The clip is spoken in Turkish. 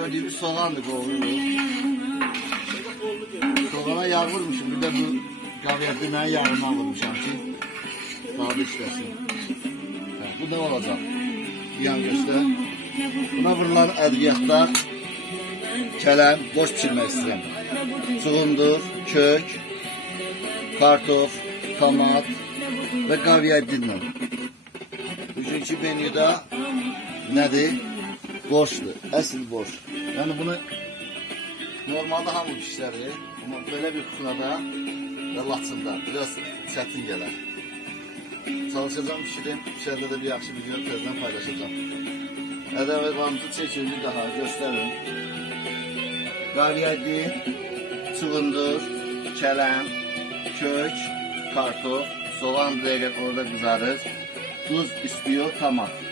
Gördüğümüz soğandı bu. Soğana yağ vurmuşum. Bir de bu gavyetinden yağından vurmuşam ki. Tadı işlesin. Ha, bu ne olacak? Yan göster. Buna vurulan ədviyyatlar kələm, boş pişirmək istəyirəm. Çuğundur, kök, kartof, tomat və qavyəddinlə. Bugünkü menüdə nədir? Borşdur, əsl borş. Yəni bunu normalda hamı pişirir, amma belə bir kuxnada və Laçında biraz çətin gələr. Çalışacağım pişirim, pişirdə də bir yaxşı video tezdən paylaşacağım. Ədəvəqamızı çəkin bir daha göstərin. Qavyədi, çuğundur, kələm, kök, kartof, soğan dəqiq orada qızarır. Tuz istiyor, tomat.